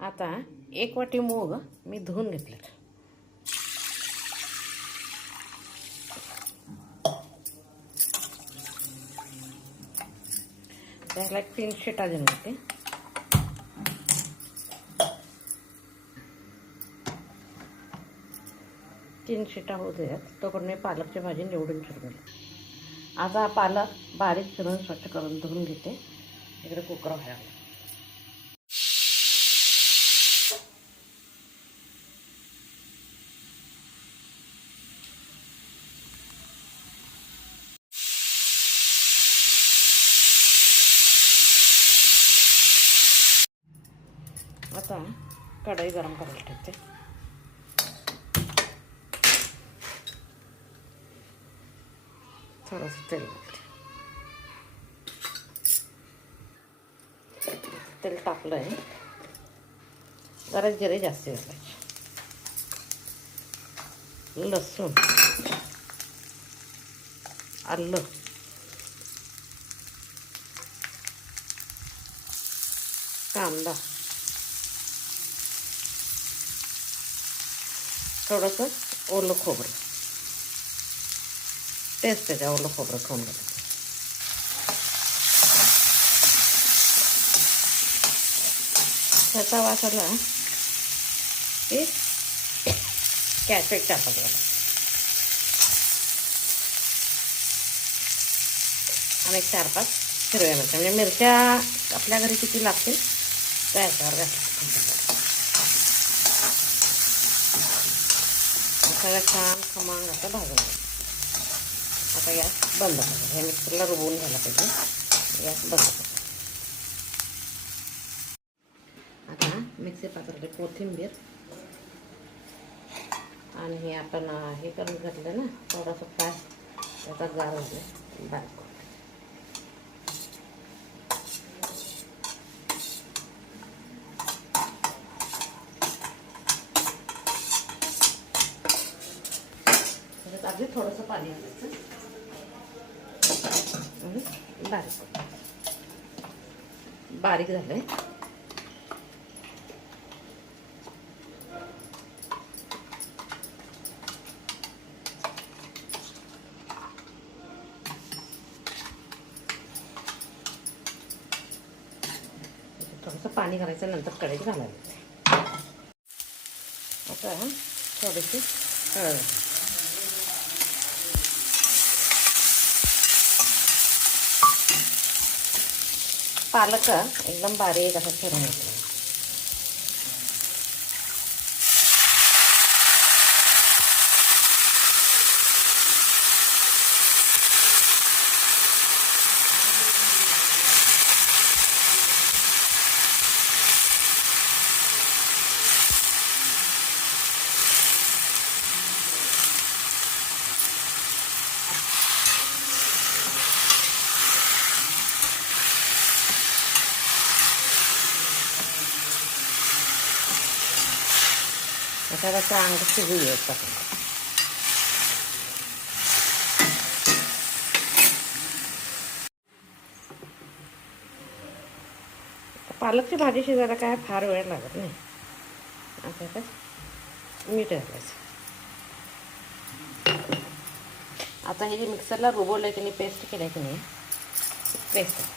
आता 1 वाटी मूग मी धुवून घेतलेत. त्याला 3 शिट्या देऊन घेते. तीन शिट्या होऊ द्यात तोपर्यंत मी पालकची भाजी निवडून ठेवली. आता पालक बारीक चिरून स्वच्छ करून धुवून घेते. इकडे कुकर व्हायला. आता कढई गरम करायला ठेवते. थोडंसं तेल घालते. तेल टाकलं आहे. जरा जिरे जास्त घालायचे. लसूण, आलं, कांदा, थोडंसं ओलं खोबरं. टेस्ट त्याच्या ओलं खोबरं खाऊन घालायचं. त्याचा वास आला की कॅचेट टाकत घाला. आणि 4-5 हिरव्या मिरच्या, म्हणजे मिरच्या आपल्या घरी किती लागतील त्या याच्यावर घालायचं. सगळं छान खमंग असं भाजून घ्यायचं. आता गॅस बंद करायचा. हे मिक्सरला रुबवून घ्यायला पाहिजे. गॅस बंद करायचा. आता मिक्सर पात्रात कोथिंबीर आणि हे आपण हे करून घेतलं ना थोडंसं फ्राय, त्याचा गार होते बारीक. अगदी थोडंसं पाणी घालायचं आणि बारीक झालंय. थोडंसं पाणी घालायचं, नंतर कढईत घालायचं. आता थोडीशी हळद. पालक एकदम बारीक असं चिरून घेतलं. त्याला चांगलं शिजू द्यायचं. पालकची भाजी शिजायला काय फार वेळ लागत नाही. आता त्यात मीठ घालायचं. आता हे जे मिक्सरला रुबवलं आहे की नाही, पेस्ट केलं की नाही, पेस्ट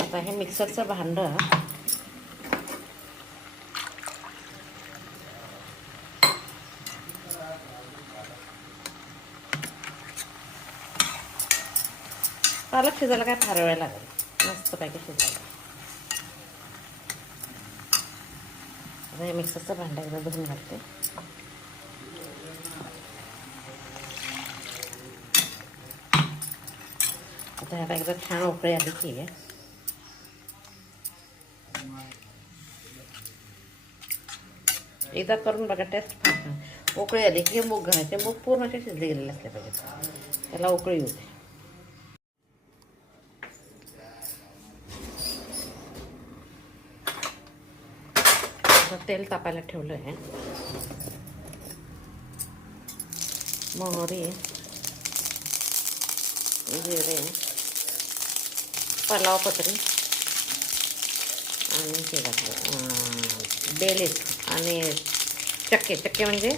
आता हे मिक्सरचं भांडं पालक शिजायला काय फार वेळ लागेल, मस्तपैकी शिजायला. आता हे मिक्सरचं भांडं एकदा धुवून घालते. आता ह्याला एकदा छान उकळी आली की एकदा करून बघा, टेस्ट फार. उकळी आली की मूग घालायचे. मूग पूर्ण असे शिजले गेलेले असले पाहिजेत, त्याला उकळी येऊ दे. तेल तापायला ठेवलं आहे. मोहरी, जिरे, पलावपत्री आणि हे घातलं बेलीस आणि चक्के म्हणजे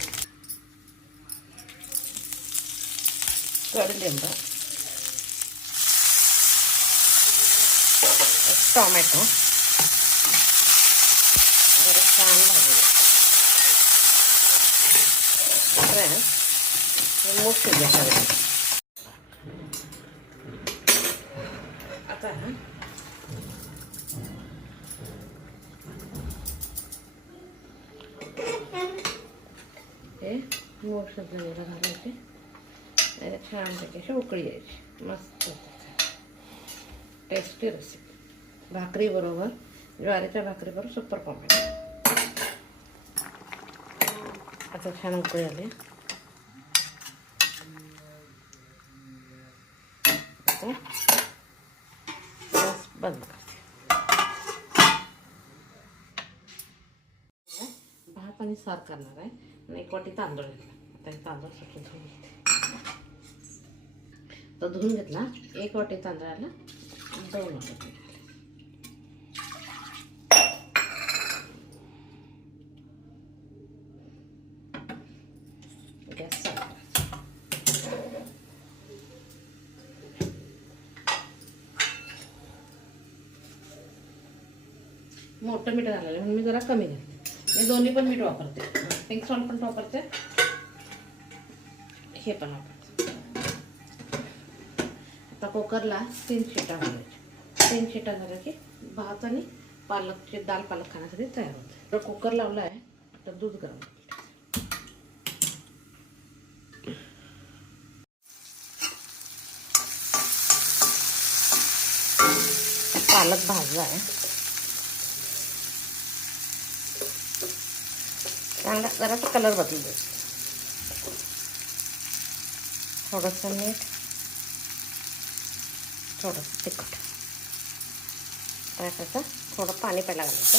कडलिंब, टोमॅटो वगैरे छान भाजले. मूग शिजले. आता हे मूग शिजलेलं घालायचे. छानपैकी अशी उकळी यायची. मस्त टेस्टी रेसिपी. भाकरी बरोबर, ज्वारीच्या भाकरी बरोबर सुपर कॉम्बिनेशन. आता छान उकळी आली. बंद करते. भात आणि सार करणार आहे आणि 1 वाटी तांदूळ घेतला. आता हे तांदूळ सुटून धुवून घेते. तो धुवून घेतला. 1 वाटी तांदळाला 2 वाटी. गॅस चालू. मोठं मीठ घालायला म्हणून मी जरा कमी घालते. मी दोन्ही पण मीठ वापरते. पिंक सॉल्ट पण वापरते, हे पण वापरते. आता कुकरला 3 शिट्या घालायच्या. 3 शिट्या झाल्या की भात आणि पालकची दाल पालक खाण्यासाठी तयार होते. तर कुकर लावला आहे. तर दूध गरम. पालक भाजला आहे चांगला. जरासा कलर बदलू दे. थोडंसं मीठ, थोडंसं तिखट टाकायचं. थोडं पाणी पहिला घालायचं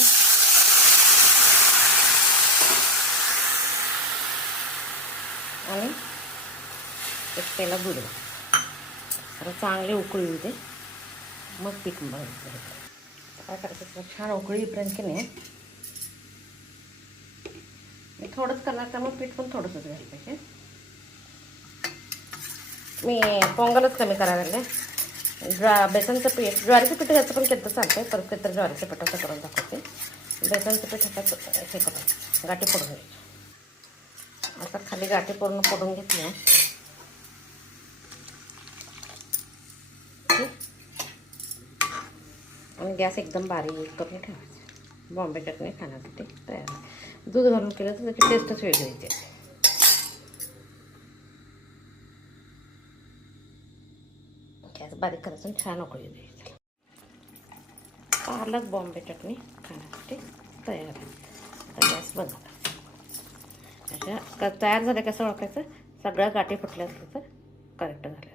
आणि एक पहिला दूध जरा चांगले उकळी येऊ दे. मग पीठ मळायचं. काय करायचं, छान उकळी येईपर्यंत की नाही. मी थोडंच करणार त्यामुळे पीठ पण थोडंसंच घ्यायला पाहिजे. मी पोंगलच कमी करायला लागले. बेसनचं पीठ, ज्वारीचं पीठ ह्याचं पण केलं चालतंय. परत कधी ज्वारीचं पिठाचं करून दाखवते. बेसनचं पीठ ह्याच्यात हे करून गाठी पडून घ्यायची. आता खाली गाठी पूर्ण पडून घेतल्या. आणि गॅस एकदम बारीक करून ठेवायचा. बॉम्बे चटणी खाण्यासाठी तयार. दूध घालून केलं तर त्याची टेस्टच वेगळी येते. गॅस बारीक करायचं आणि छान उकळी द्यायची. पालक बॉम्बे चटणी खाण्यासाठी तयार आहे. आता गॅस बंद करायचा. अशा तयार झाल्या कसं ओळखायचं, सगळ्या गाठी फुटल्या असल्या तर करेक्ट झाल्या.